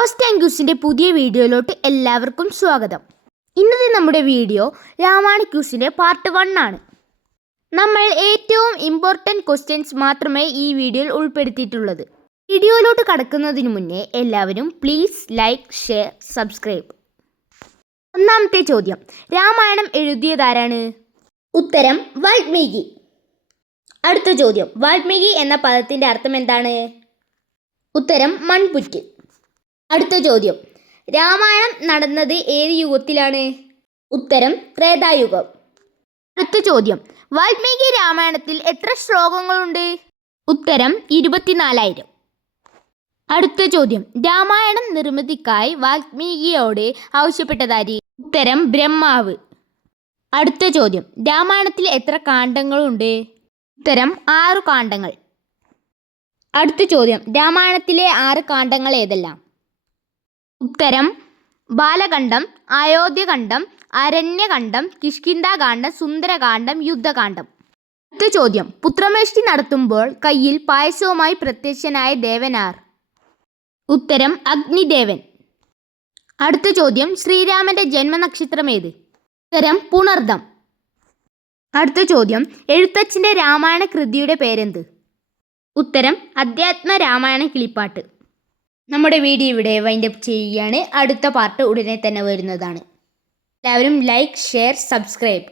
First ക്യൂസിന്റെ പുതിയ വീഡിയോയിലോട്ട് എല്ലാവർക്കും സ്വാഗതം. ഇന്നത്തെ നമ്മുടെ വീഡിയോ രാമാണി ക്യൂസിന്റെ പാർട്ട് വൺ ആണ്. നമ്മൾ ഏറ്റവും ഇമ്പോർട്ടന്റ് ക്വസ്റ്റ്യൻസ് മാത്രമേ ഈ വീഡിയോയിൽ ഉൾപ്പെടുത്തിയിട്ടുള്ളത്. വീഡിയോയിലോട്ട് കടക്കുന്നതിന് മുന്നേ എല്ലാവരും പ്ലീസ് ലൈക്ക് ഷെയർ സബ്സ്ക്രൈബ് ഒന്നാമത്തെ ചോദ്യം. രാമായണം എഴുതിയതാരാണ് ഉത്തരം വാൽമീകി. അടുത്ത ചോദ്യം. വാൽമീകി എന്ന പദത്തിന്റെ അർത്ഥം എന്താണ്? ഉത്തരം മൺപുറ്റ്. അടുത്ത ചോദ്യം. രാമായണം നടന്നത് ഏത് യുഗത്തിലാണ്? ഉത്തരം ത്രേതായുഗം. അടുത്ത ചോദ്യം. വാൽമീകി രാമായണത്തിൽ എത്ര ശ്ലോകങ്ങളുണ്ട്? ഉത്തരം ഇരുപത്തിനാലായിരം. അടുത്ത ചോദ്യം. രാമായണം നിർമ്മിതിക്കായി വാൽമീകിയോട് ആവശ്യപ്പെട്ടതാരി? ഉത്തരം ബ്രഹ്മാവ്. അടുത്ത ചോദ്യം. രാമായണത്തിൽ എത്ര കാണ്ഡങ്ങളുണ്ട്? ഉത്തരം ആറു കാണ്ഡങ്ങൾ. അടുത്ത ചോദ്യം. രാമായണത്തിലെ ആറ് കാണ്ഡങ്ങൾ ഏതെല്ലാം? ഉത്തരം ബാലകണ്ഡം അയോധ്യകണ്ഠം അരണ്യകണ്ഠം കിഷ്കിന്താകാന്ഡം സുന്ദരകാന്ഡം യുദ്ധകാന്ഡം അടുത്ത ചോദ്യം. പുത്രമേഷ്ടി നടത്തുമ്പോൾ കയ്യിൽ പായസവുമായി പ്രത്യക്ഷനായ ദേവനാർ ഉത്തരം അഗ്നിദേവൻ. അടുത്ത ചോദ്യം. ശ്രീരാമന്റെ ജന്മനക്ഷത്രം ഏത്? ഉത്തരം പുണർദം. അടുത്ത ചോദ്യം. എഴുത്തച്ഛന്റെ രാമായണ കൃതിയുടെ പേരെന്ത്? ഉത്തരം അധ്യാത്മ രാമായണ കിളിപ്പാട്ട് നമ്മുടെ വീഡിയോ ഇവിടെ വൈൻഡ് അപ്പ് ചെയ്യുകയാണ്. അടുത്ത പാർട്ട് ഉടനെ തന്നെ വരുന്നതാണ്. എല്ലാവരും ലൈക്ക് ഷെയർ സബ്സ്ക്രൈബ്